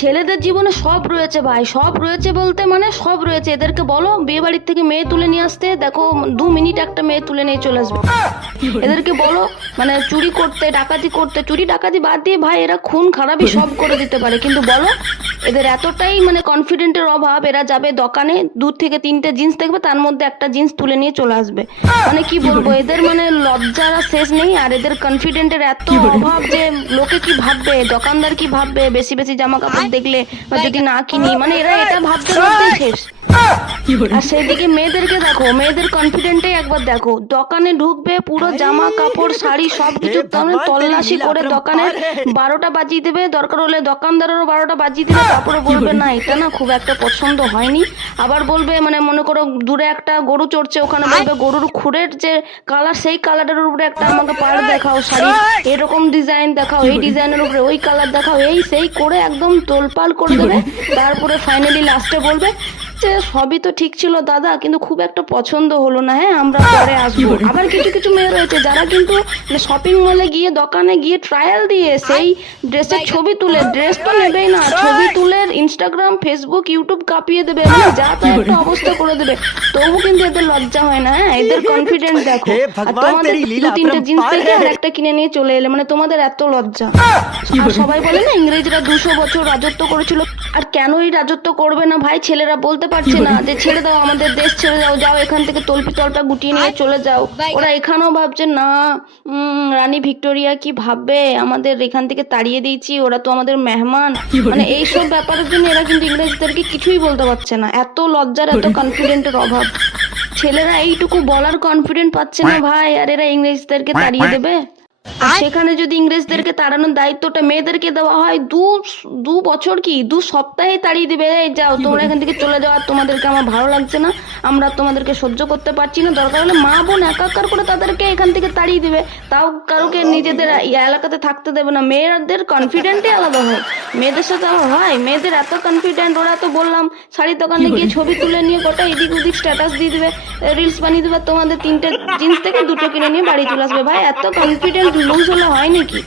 ছেলেদের জীবনে সব রয়েছে ভাই, সব রয়েছে বলতে মানে সব রয়েছে। এদেরকে বলো বিয়ে বাড়ির থেকে মেয়ে তুলে নিয়ে আসতে, দেখো 2 মিনিট একটা মেয়ে তুলে নিয়ে চলে আসবে। এদেরকে বলো মানে চুরি করতে, ডাকাতি করতে, চুরি ডাকাতি বাদ দিয়ে ভাই এরা খুন খারাপি সব করে দিতে পারে, কিন্তু বলো এদের এতটাই মানে কনফিডেন্টের অভাব, এরা যাবে দোকানে 2 থেকে 3টে জিন্স দেখবে, তার মধ্যে একটা জিন্স তুলে নিয়ে চলে আসবে। মানে কি বলবো, এদের মানে লজ্জার শেষ নেই। আর এদের কনফিডেন্টের এত অভাব যে লোকে কি ভাববে, দোকানদার কি ভাববে বেশি বেশি জামা কাপড় দেখলে, বা যদি না কিনি, মানে এরা এটা ভাবতে ভাবতেই শেষ। আর সেদিকে মেয়েদেরকে দেখো, মেয়েদের কনফিডেন্টে একবার দেখো, দোকানে ঢুকবে পুরো জামা কাপড় শাড়ি সবকিছু তল্লাশি করে দোকানে 12টা বাজিয়ে দেবে, দরকার হলে দোকানদারেরও 12টা বাজিয়ে দেবে, তারপরে বলবে না এটা না খুব একটা পছন্দ হয়নি। আবার বলবে মানে মনে করো দূরে একটা গরু চড়ছে, ওখানে বলবে গরুর খুরের যে কালার সেই কালারের উপরে একটা আমাকে পাড় দেখাও, শাড়ি এরকম ডিজাইন দেখাও, এই ডিজাইনের উপরে ওই কালার দেখাও, এই সেই করে একদম তোলপাল করে দেবে। তারপরে ফাইনালি লাস্টে বলবে যে সবই তো ঠিক ছিল দাদা, কিন্তু খুব একটা পছন্দ হলো না, হ্যাঁ আমরা পরে আসবো। আবার কিছু কিছু মেয়ে রয়েছে যারা কিন্তু শপিং মলে গিয়ে দোকানে গিয়ে ট্রায়াল দিয়ে সেই ড্রেসের ছবি তুলে, ড্রেস তো নেবেই না, ছবি তুলে ইনস্টাগ্রাম ফেসবুক ইউটিউব কাঁপিয়ে দেবে, মানে যা তা একটা অবস্থা করে দেবে, তবু কিন্তু এদের লজ্জা হয় না। হ্যাঁ এদের কনফিডেন্স দেখো, আর তোমাদের 2-3টে জিন্স থেকে আর একটা কিনে নিয়ে চলে এলে, মানে তোমাদের এত লজ্জা। আর সবাই বলে না ইংরেজরা 200 বছর রাজত্ব করেছিল, আর কেনই রাজত্ব করবে না ভাই, ছেলেরা বলতে পারছে না যে ছেড়ে দাও আমাদের দেশ, ছেড়ে দাও, যাও এখান থেকে তল্পি তল্পা গুটিয়ে নিয়ে চলে যাও। ওরা এখানেও ভাবছে না রানী ভিক্টোরিয়া কি ভাববে, আমাদের এখান থেকে তাড়িয়ে দিয়েছি, ওরা তো আমাদের মেহমান, মানে এইসব ব্যাপারের জন্য এরা কিন্তু ইংরেজদেরকে কিছুই বলতে পারছে না। এত লজ্জার এত কনফিডেন্টের অভাব, ছেলেরা এইটুকু বলার কনফিডেন্ট পাচ্ছে না ভাই, আর এরা ইংরেজদেরকে তাড়িয়ে দেবে। আর সেখানে যদি ইংরেজদেরকে তাড়ানোর দায়িত্বটা মেয়েদেরকে দেওয়া হয়, দু বছর কি 2 সপ্তাহে তাড়িয়ে দিবে, এই যাও তোমরা এখান থেকে চলে যাও, আর তোমাদেরকে আমার ভালো লাগছে না, আমরা তোমাদেরকে সহ্য করতে পারছি না, দরকার হলে মা বোন একাকার করে তাদেরকে এখান থেকে তাড়িয়ে দিবে, তাও কারোকে নিজেদের এলাকাতে থাকতে দেবে না। মেয়েদের কনফিডেন্টই আলাদা হয়, মেয়েদের সাথে হয়, মেয়েদের এত কনফিডেন্ট, ওরা তো বললাম শাড়ি দোকানে গিয়ে ছবি তুলে নিয়ে গোটা এদিক ওদিক স্ট্যাটাস দিয়ে দিবে, রিলস বানিয়ে দেবে, তোমাদের 3টে জিন্স থেকে 2টো কিনে নিয়ে বাড়ি চলে আসবে। ভাই এত কনফিডেন্ট লুজ হলে হয় নাকি?